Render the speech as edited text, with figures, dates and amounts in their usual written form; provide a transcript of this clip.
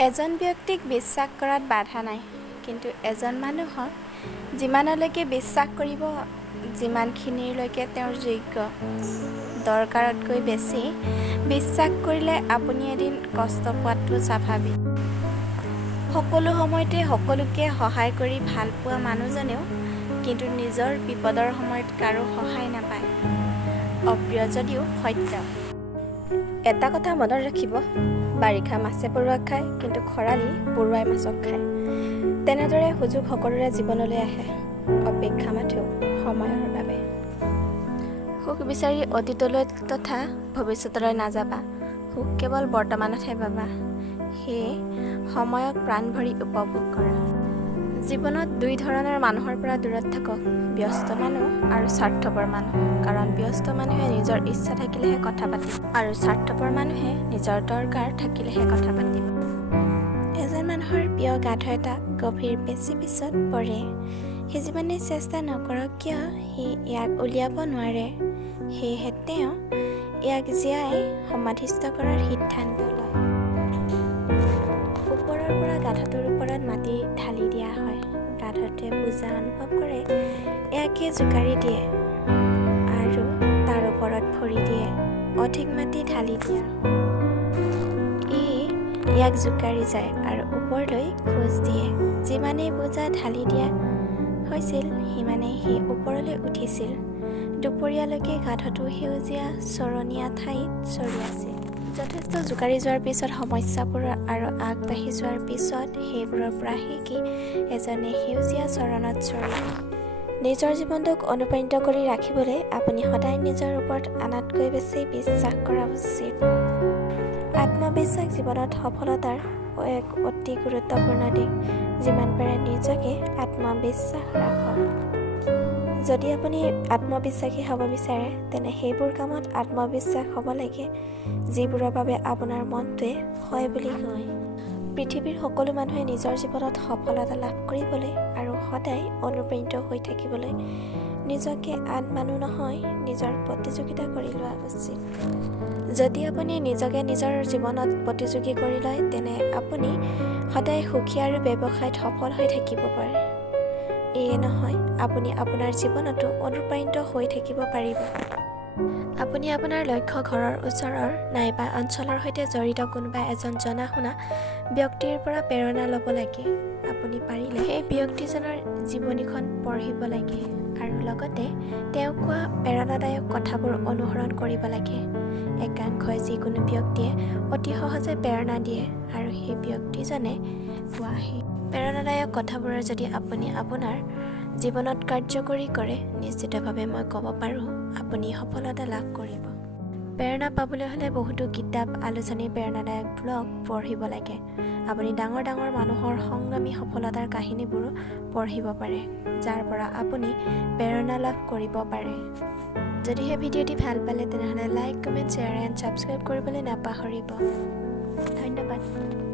এজন ব্যক্তিক বিশ্বাস কৰাত বাধা নাই, কিন্তু এজন মানুহক যিমানলৈকে বিশ্বাস কৰিব, যিমানখিনিলৈকে তেওঁৰ যোগ্য, দৰকাৰতকৈ বেছি বিশ্বাস কৰিলে আপুনি এদিন কষ্ট পোৱাটো স্বাভাৱিক। সকলো সময়তে সকলোকে সহায় কৰি ভাল পোৱা মানুহজনেও কিন্তু নিজৰ বিপদৰ সময়ত কাৰো সহায় নাপায়। অপ্ৰিয় যদিও সত্য। এটা কথা মনত ৰাখিব, বাৰিষা মাছে পৰুৱাক খায়, কিন্তু খৰালি পৰুৱাই মাছক খায়। তেনেদৰে সুযোগ সকলোৰে জীৱনলৈ আহে, অপেক্ষা মাথোঁ সময়ৰ বাবে। সুখ বিচাৰি অতীতলৈ তথা ভৱিষ্যতলৈ নাযাবা, সুখ কেৱল বৰ্তমানতহে পাবা। সেয়ে সময়ক প্ৰাণ ভৰি উপভোগ কৰা। জীৱনত দুই ধৰণৰ মানুহৰ পৰা দূৰত থাকক, ব্যস্ত মানুহ আৰু স্বাৰ্থপৰ মানুহ। কাৰণ ব্যস্ত মানুহে নিজৰ ইচ্ছা থাকিলেহে কথা পাতিব আৰু স্বাৰ্থপৰ মানুহে নিজৰ দৰকাৰ থাকিলেহে কথা পাতিব। এজন মানুহৰ প্ৰিয় গাধ এটা গভীৰ প্ৰেচিপিছত পৰে। সি যিমানেই চেষ্টা নকৰক কিয় সি ইয়াক উলিয়াব নোৱাৰে। সেয়েহে তেওঁ ইয়াক জীয়াই সমাধিস্থ কৰাৰ সিদ্ধান্ত লয়। ওপৰৰ পৰা গাধটোৰ ওপৰত মাটি ঢালি দিয়া হয়। গাধটোৱে বোজা অনুভৱ কৰে, ইয়াকে জোকাৰি দিয়ে আৰু তাৰ ওপৰত ভৰি দিয়ে। অধিক মাটি ঢালি দিয়া ইয়াক জোকাৰি যায় আৰু ওপৰলৈ খোজ দিয়ে। যিমানেই বোজা ঢালি দিয়া হৈছিল সিমানেই সি ওপৰলৈ উঠিছিল। দুপৰীয়ালৈকে গাধটো সেউজীয়া চৰণীয়া ঠাইত চৰি আছিল। যথেষ্ট জোকাৰি যোৱাৰ পিছত, সমস্যাবোৰ আৰু আগবাঢ়ি যোৱাৰ পিছত সেইবোৰৰ পৰা শিকি এজনে সেউজীয়া চৰণত চৰি। নিজৰ জীৱনটোক অনুপ্ৰাণিত কৰি ৰাখিবলৈ আপুনি সদায় নিজৰ ওপৰত আনতকৈ বেছি বিশ্বাস কৰা উচিত। আত্মবিশ্বাস জীৱনত সফলতাৰ এক অতি গুৰুত্বপূৰ্ণ দিশ। যিমান পাৰে নিজকে আত্মবিশ্বাস ৰাখক। যদি আপুনি আত্মবিশ্বাসী হ'ব বিচাৰে, তেনে সেইবোৰ কামত আত্মবিশ্বাস হ'ব লাগে যিবোৰৰ বাবে আপোনাৰ মনটোৱে হয় বুলি কয়। পৃথিৱীৰ সকলো মানুহে নিজৰ জীৱনত সফলতা লাভ কৰিবলৈ আৰু সদায় অনুপ্ৰাণিত হৈ থাকিবলৈ নিজকে আন মানুহ নহয়, নিজৰ প্ৰতিযোগিতা কৰি লোৱা উচিত। যদি আপুনি নিজকে নিজৰ জীৱনত প্ৰতিযোগী কৰি লয়, তেনে আপুনি সদায় সুখী আৰু ব্যৱসায়ত সফল হৈ থাকিব পাৰে। এয়ে নহয়, আপুনি আপোনাৰ জীৱনতো অনুপ্ৰাণিত হৈ থাকিব পাৰিব। আপুনি আপোনাৰ লক্ষ্য ঘৰৰ ওচৰৰ নাইবা অঞ্চলৰ সৈতে জড়িত কোনোবা এজন জনা-শুনা ব্যক্তিৰ পৰা প্ৰেৰণা ল'ব লাগে। আপুনি পাৰিলে সেই ব্যক্তিজনৰ জীৱনীখন পঢ়িব লাগে আৰু লগতে তেওঁ কোৱা প্ৰেৰণাদায়ক কথাবোৰ অনুসৰণ কৰিব লাগে। একাংশই যিকোনো ব্যক্তিয়ে অতি সহজে প্ৰেৰণা দিয়ে আৰু সেই ব্যক্তিজনে কোৱা সেই প্ৰেৰণাদায়ক কথাবোৰৰ যদি আপুনি আপোনাৰ জীৱনত কাৰ্যকৰী কৰে, নিশ্চিতভাৱে মই ক'ব পাৰোঁ আপুনি সফলতা লাভ কৰিব। প্ৰেৰণা পাবলৈ হ'লে বহুতো কিতাপ, আলোচনী, প্ৰেৰণাদায়ক ব্লগ পঢ়িব লাগে। আপুনি ডাঙৰ ডাঙৰ মানুহৰ সংগ্ৰামী সফলতাৰ কাহিনীবোৰো পঢ়িব পাৰে, যাৰ পৰা আপুনি প্ৰেৰণা লাভ কৰিব পাৰে। যদিহে ভিডিঅ'টি ভাল পালে তেনেহ'লে like, comment, share and subscribe কৰিবলৈ নাপাহৰিব। ধন্যবাদ।